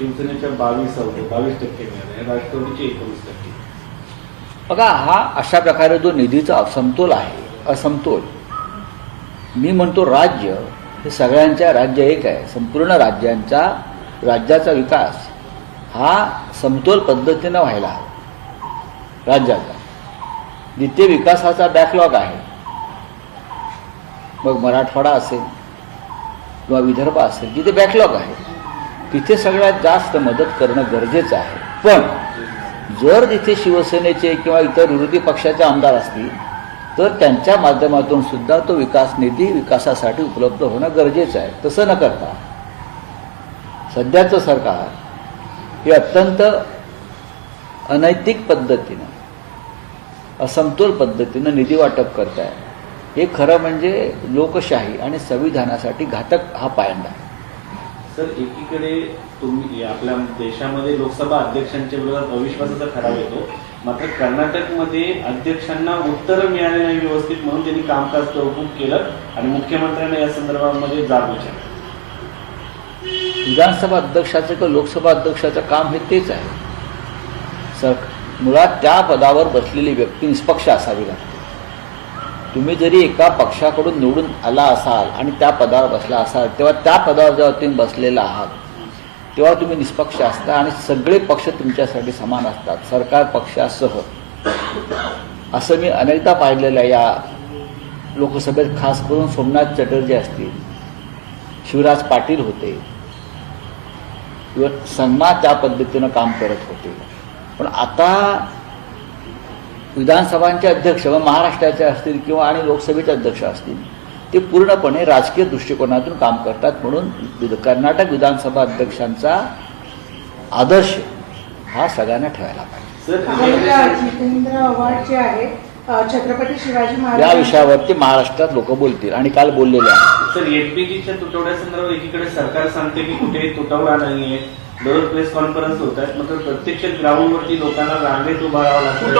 शिवसेनेच्या 22% मिळाले, राष्ट्रवादीचे 19%. बघा, हा अशा प्रकारे जो निधीचा असमतोल आहे, असमतोल, मी म्हणतो राज्य हे सगळ्यांच्या, राज्य एक आहे, संपूर्ण राज्याचा विकास हा समतोल पद्धतीनं व्हायला हवा. राज्याचा जिथे विकासाचा बॅकलॉग आहे, मग मराठवाडा असेल किंवा विदर्भ असेल, जिथे बॅकलॉग आहे तिथे सगळ्यात जास्त मदत करणं गरजेचं आहे. पण जर तिथे शिवसेनेचे किंवा इतर विरोधी पक्षाचे आमदार असतील तर त्यांच्या माध्यमातून सुद्धा तो विकास निधी विकासासाठी उपलब्ध होणं गरजेचं आहे. तसं न करता सध्याचं सरकार हे अत्यंत अनैतिक पद्धतीनं, असमतोल पद्धतीनं निधी वाटप करत आहे. हे खरं म्हणजे लोकशाही आणि संविधानासाठी घातक हा पायंडा आहे. सर, एकीकडे तुम्ही आपल्या देशामध्ये लोकसभा अध्यक्षांच्या विरोधात अविश्वासाचा ठराव येतो, मात्र कर्नाटकमध्ये अध्यक्षांना उत्तर मिळाले नाही व्यवस्थित म्हणून त्यांनी कामकाज तहकूब केलं आणि मुख्यमंत्र्यांना या संदर्भामध्ये जाब विचारली. विधानसभा अध्यक्षाचं किंवा लोकसभा अध्यक्षाचं काम हे तेच आहे. मुळात त्या पदावर बसलेली व्यक्ती निष्पक्ष असावी लागते. तुम्ही जरी एका पक्षाकडून निवडून आला असाल आणि त्या पदावर बसला असाल, तेव्हा त्या पदावर जेव्हा तुम्ही बसलेला आहात तेव्हा तुम्ही निष्पक्ष असता आणि सगळे पक्ष तुमच्यासाठी समान असतात, सरकार पक्षासह. असं मी अनेकदा पाहिलेलं आहे. या लोकसभेत खास करून सोमनाथ चटर्जी असतील, शिवराज पाटील होते, किंवा संगमा त्या पद्धतीनं काम करत होते. पण आता विधानसभांचे अध्यक्ष व महाराष्ट्राचे असतील किंवा आणि लोकसभेचे अध्यक्ष असतील, ते पूर्णपणे राजकीय दृष्टिकोनातून काम करतात. म्हणून कर्नाटक विधानसभा अध्यक्षांचा आदर्श हा सगळ्यांना ठेवायला पाहिजे. जितेंद्र आव्हाड जे आहे छत्रपती शिवाजी महाराज या विषयावरती महाराष्ट्रात लोक बोलतील आणि काल बोललेले आहेत. सर, एलपीजीच्या तुटवड्यासंदर्भात एकीकडे सरकार सांगते की कुठेही तुटवडा नाहीये, दररोज प्रेस कॉन्फरन्स होत आहेत, मात्र प्रत्यक्ष ग्राउंडवरती लोकांना रांगेत उभा राहावं लागतं.